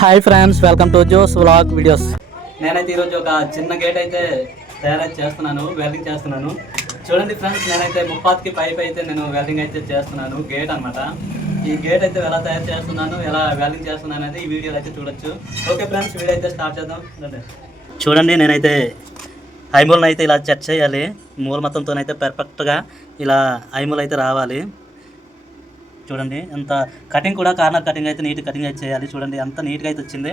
Hi friends, welcome to Jo's vlog videos. నేనైతే ఈరోజు ఒక చిన్న గేట్ అయితే తయారైతే చేస్తున్నాను, వెల్డింగ్ చేస్తున్నాను. చూడండి ఫ్రెండ్స్, నేనైతే ముప్పాతికి పైప్ అయితే నేను వెల్డింగ్ అయితే చేస్తున్నాను. గేట్ అనమాట. ఈ గేట్ అయితే ఎలా తయారు చేస్తున్నాను, ఎలా వెల్డింగ్ చేస్తున్నాను అనేది ఈ వీడియోలో అయితే చూడొచ్చు. ఓకే ఫ్రెండ్స్, వీడియో అయితే స్టార్ట్ చేద్దాం. చూడండి, నేనైతే ఐమూలను అయితే ఇలా సెట్ చేయాలి. మూల మొత్తంతోనైతే పర్ఫెక్ట్గా ఇలా ఐమూలు అయితే రావాలి. చూడండి, ఎంత కటింగ్ కూడా కార్నర్ కటింగ్ అయితే నీట్ కటింగ్ అయితే చేయాలి. చూడండి ఎంత నీట్గా అయితే వచ్చింది.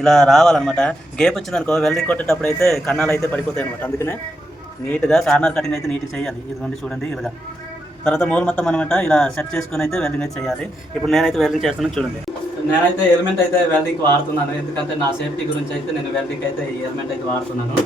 ఇలా రావాలన్నమాట. గేప్ వచ్చిందనుకో వెల్డింగ్ కొట్టేటప్పుడు అయితే కన్నాలు అయితే పడిపోతాయి అనమాట. అందుకనే నీట్గా కార్నర్ కటింగ్ అయితే నీట్గా చేయాలి. ఇదిగోండి చూడండి ఇలాగా. తర్వాత మూల మొత్తం అనమాట ఇలా సెట్ చేసుకొని అయితే వెల్డింగ్ అయితే చేయాలి. ఇప్పుడు నేనైతే వెల్డింగ్ చేస్తున్నాను. చూడండి, నేనైతే ఎలిమెంట్ అయితే వెల్డింగ్కి వాడుతున్నాను. ఎందుకంటే నా సేఫ్టీ గురించి అయితే నేను వెల్డింగ్ అయితే ఈ ఎలిమెంట్ అయితే వాడుతున్నాను.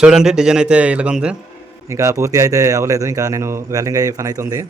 చూడండి, డిజైన్ అయితే ఇలాగ ఉంది. ఇంకా పూర్తి అయితే అవ్వలేదు. ఇంకా నేను వెల్డింగ్ అయ్యే పని అయితే ఉంది.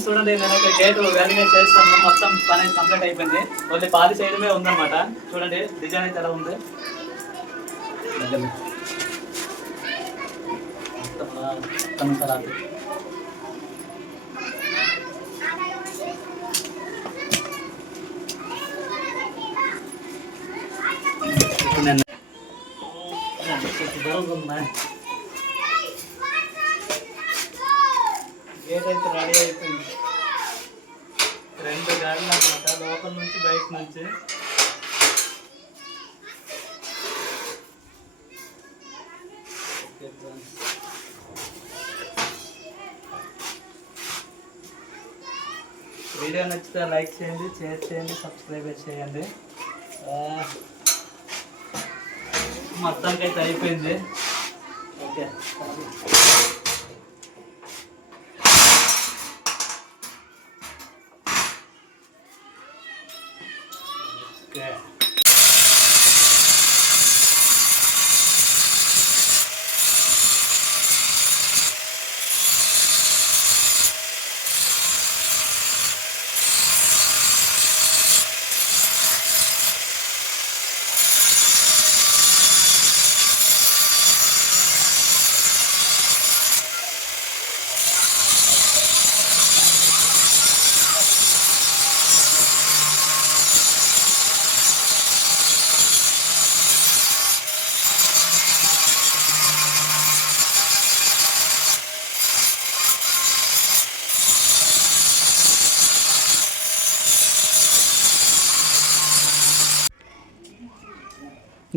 ఫ్రెండ్స్ చూడండి, నేనైతే గేట్ వెల్డింగ్ అయితే చేస్తాను. మొత్తం పని అయితే కంప్లీట్ అయిపోయింది. ఓన్లీ పాలి చేయడమే ఉందన్నమాట. చూడండి డిజైన్ అయితే ఎలా ఉంది. గేట్ అయితే రెడీ అయిపోయింది. 2 గాడులు అన్నమాట, లోపల నుంచి బయట నుంచి. వీడియో నచ్చితే లైక్ చేయండి, షేర్ చేయండి, సబ్స్క్రైబ్ చేయండి. మొత్తానికి అయితే అయిపోయింది. ఓకే ఓకే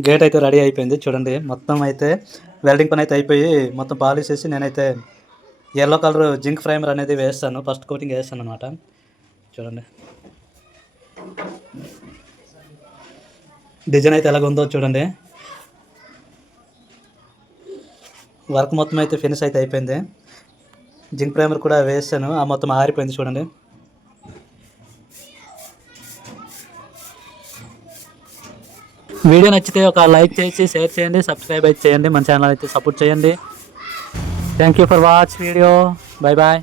గేట్ అయితే రెడీ అయిపోయింది. చూడండి మొత్తం అయితే వెల్డింగ్ పని అయితే అయిపోయి మొత్తం పాలిష్ చేసి నేనైతే ఎల్లో కలర్ జింక్ ప్రైమర్ అనేది వేస్తాను. ఫస్ట్ కోటింగ్ వేస్తాను అనమాట. చూడండి డిజైన్ అయితే ఎలాగుందో చూడండి. వర్క్ మొత్తం అయితే ఫినిష్ అయితే అయిపోయింది. జింక్ ప్రైమర్ కూడా వేస్తాను, ఆ మొత్తం ఆరిపోయింది. చూడండి వీడియో నచ్చితే ఒక లైక్ చేసి షేర్ చేయండి, సబ్స్క్రైబ్ అయితే చేయండి, మన ఛానల్ అయితే సపోర్ట్ చేయండి. Thank you for watch video. Bye bye.